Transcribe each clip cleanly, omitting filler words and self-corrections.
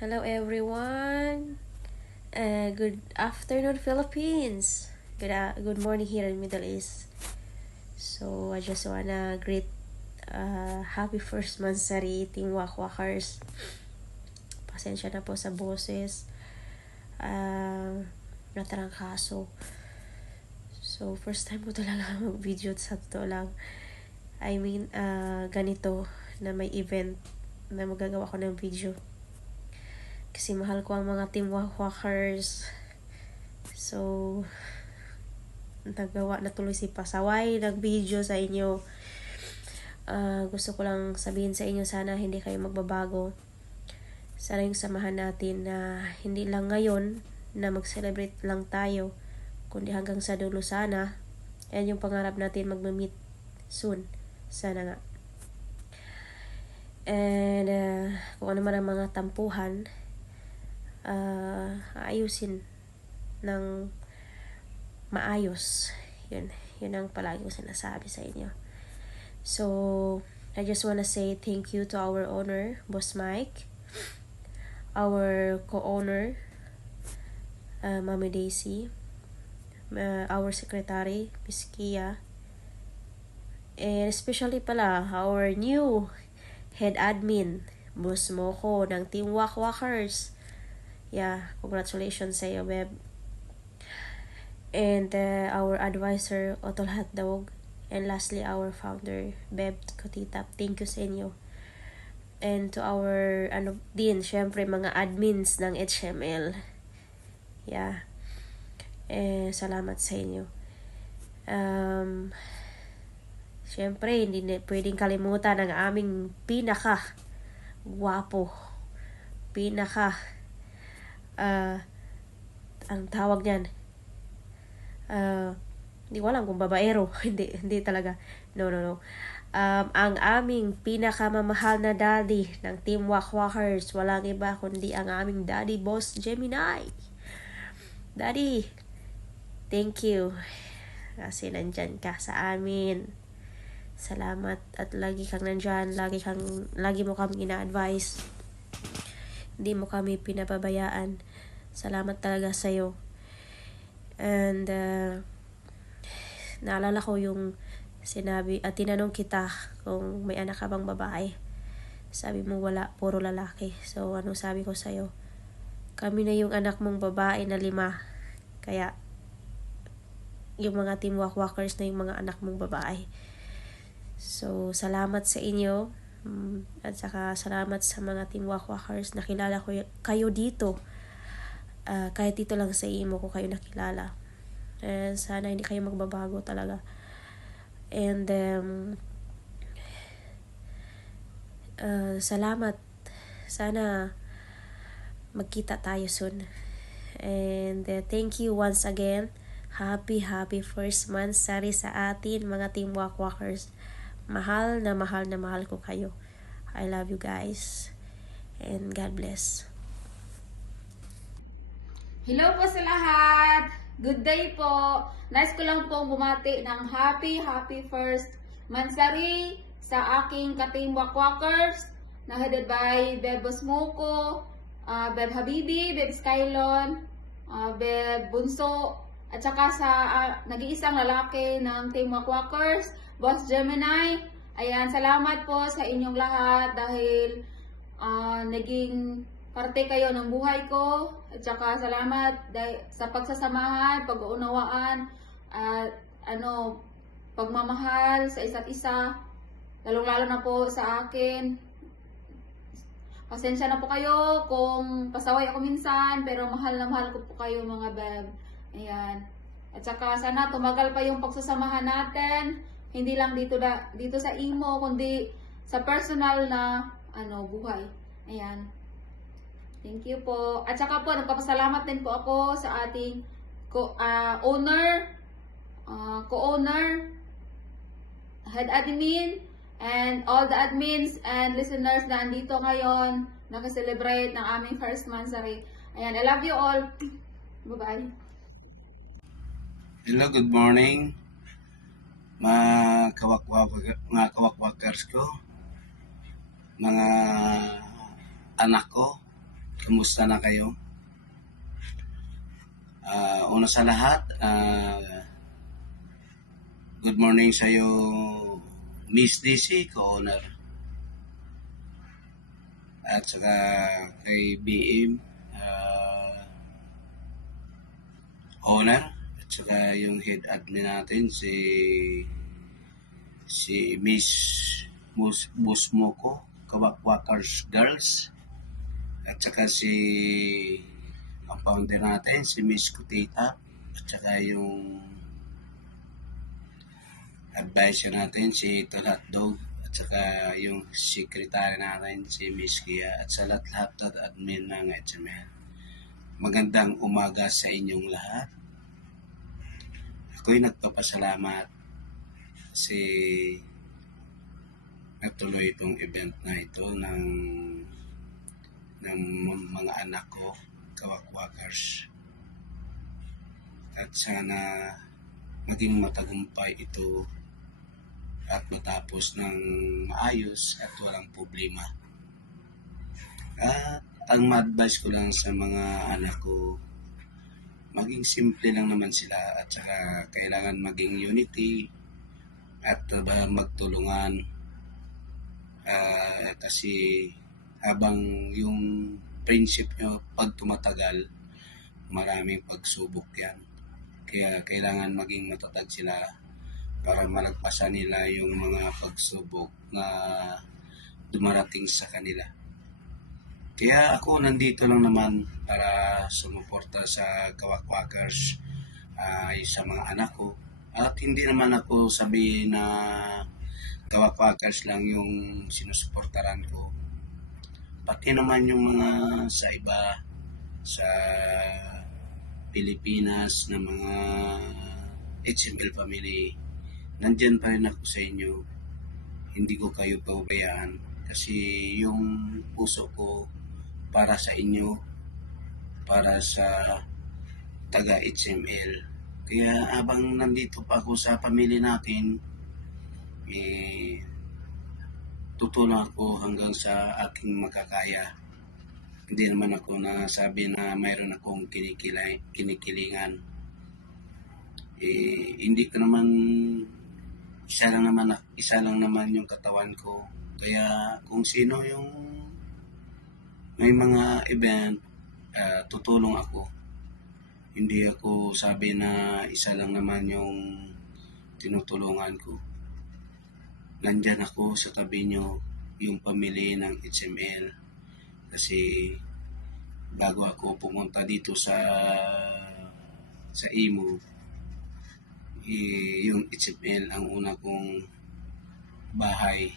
Hello everyone. Good afternoon Philippines. Good morning here in Middle East. So I just wanna greet happy first month sa Team Wakwakers. Pasensya na po sa boses. Natarangkaso. So first time ko talaga mag-video sa totoo lang. I mean, ganito na may event na magagawa ko ng video. Kasi mahal ko ang mga Team Wakwakers. So, nagawa na tuloy si Pasaway ng video sa inyo. Gusto ko lang sabihin sa inyo, sana hindi kayo magbabago. Sana yung samahan natin na hindi lang ngayon na mag-celebrate lang tayo, kundi hanggang sa dulo sana. Yan yung pangarap natin, mag-meet soon. Sana nga. And kung ano man ang mga tampuhan, ayusin ng maayos. Yun ang palagi ko sinasabi sa inyo. So I just wanna say thank you to our owner, Boss Mike, our co-owner, Mami Daisy, our secretary, Miss Kia, and especially pala our new head admin, Boss Moko ng Team Wakwakers. Yeah, congratulations sa iyo, Beb. And our advisor, Otol Hotdog. And lastly, our founder, Beb Kotitap. Thank you sa inyo. And to our, syempre, mga admins ng HML. Yeah. Salamat sa inyo. Syempre, hindi na pwedeng kalimutan ang aming gwapo. Ang tawag niyan, hindi ko alam kung babaero. hindi talaga. No. Ang aming pinakamamahal na daddy ng Team Wakwakers, walang iba kundi ang aming daddy, Boss Gemini. Daddy, thank you kasi nandyan ka sa amin. Salamat at lagi kang nandyan, lagi mo kami ina-advise, hindi mo kami pinapabayaan. Salamat talaga sa'yo. And naalala ko yung sinabi at tinanong kita kung may anak ka bang babae. Sabi mo wala, puro lalaki. So anong sabi ko sa'yo? Kami na yung anak mong babae na 5. Kaya yung mga Team Wakwakers na yung mga anak mong babae. So salamat sa inyo. At saka salamat sa mga Team Wakwakers. Nakilala ko kayo dito. Kahit dito lang sa imo ko kayo nakilala. Sana hindi kayo magbabago talaga. And salamat. Sana magkita tayo soon. And thank you once again. Happy first month sari sa atin mga Team Wakwakers. Mahal na mahal ko kayo. I love you guys. And God bless. Hello po sa lahat! Good day po! Nice ko lang po bumati ng happy first mansari sa aking ka-Team Wakwakers na headed by Beb Bosmoko, Beb Habibi, Beb Skylon, Beb Bunso, at saka sa nag-iisang lalaki ng Team Wakwakers, Boss Gemini. Ayan, salamat po sa inyong lahat dahil naging parte kayo ng buhay ko. At saka salamat sa pagsasamahan, pag-uunawaan, at pagmamahal sa isa't isa. Lalong-lalo na po sa akin. Pasensya na po kayo kung pasaway ako minsan, pero mahal na mahal ko po kayo mga beb. Ayan. At saka sana tumagal pa yung pagsasamahan natin. Hindi lang dito sa imo, kundi sa personal na buhay. Ayan. Thank you po. At saka po, nagpapasalamat din po ako sa ating co-owner, head admin, and all the admins and listeners na andito ngayon, naka-celebrate ng aming first mansari. Ayan, I love you all. Bye-bye. Hello, good morning. Mga kawakwakers ko, mga anak ko, kumusta na kayo? Una sa lahat, good morning sa iyo, Miss DC, co-owner, at saka kay BM, owner, at saka yung head admin natin, si Miss Busmoko, Kawakwakers Girls, at saka ang founder natin, si Miss Kutita, at saka yung advisor natin, si Talat Dog, at saka yung secretary natin, si Miss Kia, at sa lahat at admin ng HML. Magandang umaga sa inyong lahat. Ako'y nagpapasalamat kasi natuloy itong event na ito ng mga anak ko, Kawakwakers. At sana maging matagumpay ito at matapos ng maayos at walang problema. At ang ma-advise ko lang sa mga anak ko, maging simple lang naman sila at saka kailangan maging unity at magtulungan kasi habang yung friendship nyo pag tumatagal, maraming pagsubok yan. Kaya kailangan maging matatag sila para malagpasan nila yung mga pagsubok na dumarating sa kanila. Kaya ako nandito lang naman para sumuporta sa Kawakwakers, sa mga anak ko. At hindi naman ako sabihin na Kawakwakers lang yung sinusuportaran ko. Pati naman yung mga sa iba, sa Pilipinas na mga HML family, nandyan pa rin ako sa inyo. Hindi ko kayo pabayaan kasi yung puso ko para sa inyo, para sa taga HML. Kaya habang nandito pa ako sa pamilya natin, tutulong ako hanggang sa aking makakaya. Hindi naman ako nasabi na mayroon akong kinikilingan. Hindi ko naman, isa lang naman yung katawan ko. Kaya kung sino yung may mga event, tutulong ako. Hindi ako sabi na isa lang naman yung tinutulungan ko. Nandyan ako sa tabi nyo, yung pamilya ng HML. Kasi bago ako pumunta dito sa Imo, yung HML ang una kong bahay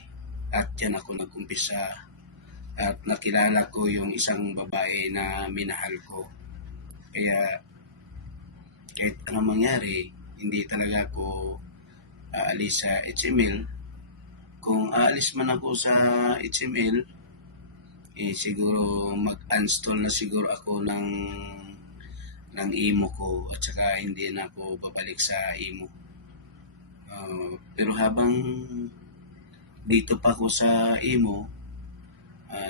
at yan ako nag-umpisa. At nakilala ko yung isang babae na minahal ko. Kaya kahit anong mangyari, hindi talaga ako aalis sa HML. Kung aalis man ako sa HML, siguro mag-uninstall na siguro ako ng Imo ko at saka hindi na ako babalik sa Imo. Pero habang dito pa ako sa Imo,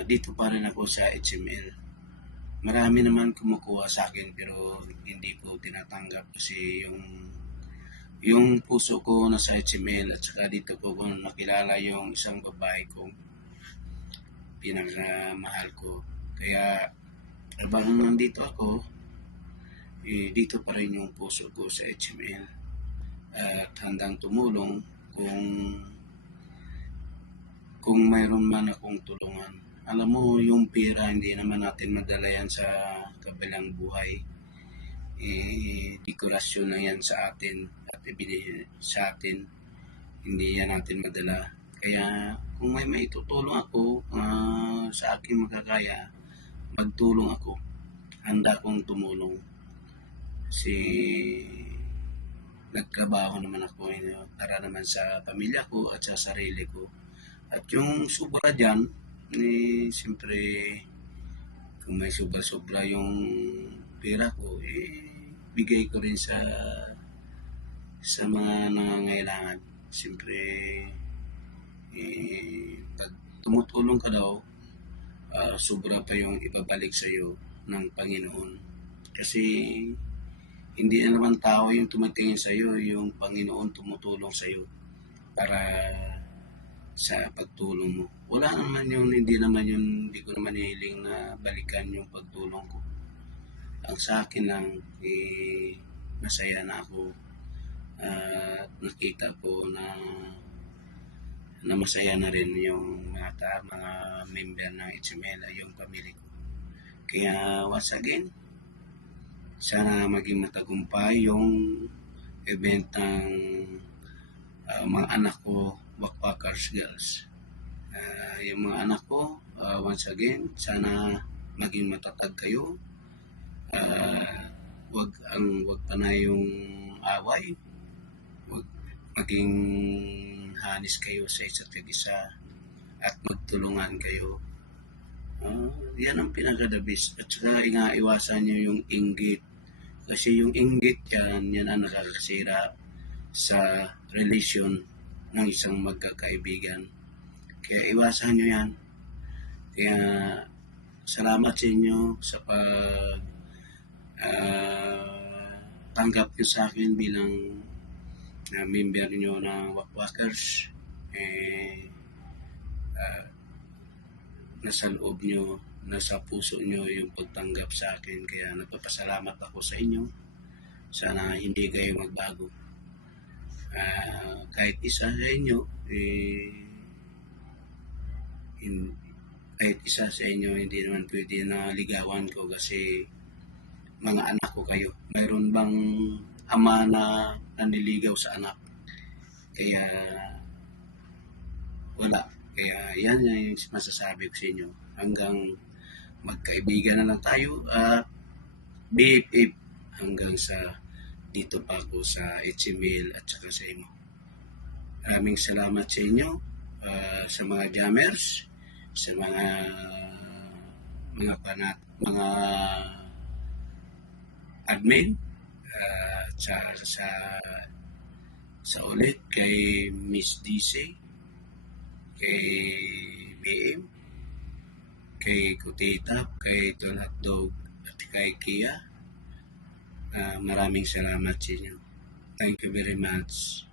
dito pa rin ako sa HML. Marami naman kumukuha sa akin pero hindi ko tinatanggap kasi yung puso ko nasa HML at saka dito ko nakilala yung isang babae kong pinakamahal ko. Kaya habang nandito ako, dito pa rin yung puso ko sa HML at handang tumulong kung mayroon man akong tulungan. Alam mo, yung pera, hindi naman natin madala yan sa kabilang buhay. Dekorasyon na yan sa atin at ibinigay sa atin. Hindi yan natin madala. Kaya kung may maitutulong ako sa aking makakaya, magtulong ako. Handa akong tumulong. Kasi nagtrabaho naman ako para naman sa pamilya ko at sa sarili ko. At yung sobra dyan, siyempre, kung may sobra-sobra yung pera ko, bigay ko rin sa mga nangangailangan. Siyempre, pag tumutulong ka daw, sobra pa yung ibabalik sa iyo ng Panginoon. Kasi hindi na naman tao yung tumatingin sa iyo, yung Panginoon tumutulong sa iyo para sa pagtulong mo. Wala naman yun, hindi ko naman hiling na balikan yung pagtulong ko. Ang sa akin lang, masaya na ako at nakita ko na masaya na rin yung mga member ng Itsimela, yung pamilya ko. Kaya once again, sana maging matagumpay yung event ng mga anak ko, Wakwakers Girls. Yung mga anak ko, once again, sana maging matatag kayo. Wag pa na yung away. Wag maging hanis kayo sa isa't isa at magtulungan kayo. Yan ang pinaka-the-best. At saka iwasan nyo yung inggit. Kasi yung inggit yan ang nakakasira sa relasyon ng isang magkakaibigan. Kaya iwasan nyo yan. Kaya salamat sa inyo sa tanggap nyo sa akin bilang member nyo ng Wakwakers. Nasa loob nyo, nasa puso nyo yung pagtanggap sa akin. Kaya nagpapasalamat ako sa inyo. Sana hindi kayo magbago. Kahit isa sa inyo, hindi naman pwede na ligawan ko kasi mga anak ko kayo. Mayroon bang ama na naniligaw sa anak? Kaya wala. Kaya yan yung masasabi ko sa inyo. Hanggang magkaibigan na lang tayo at BFF hanggang sa dito pa ako sa HML at saka sa imo. Maraming salamat sa inyo, sa mga jammers, sa mga admin, at sa ulit kay Miss DC, kay BM, kay Kutitap, kay Don Hotdog, at kay Kia. Maraming salamat sa inyo. Thank you very much.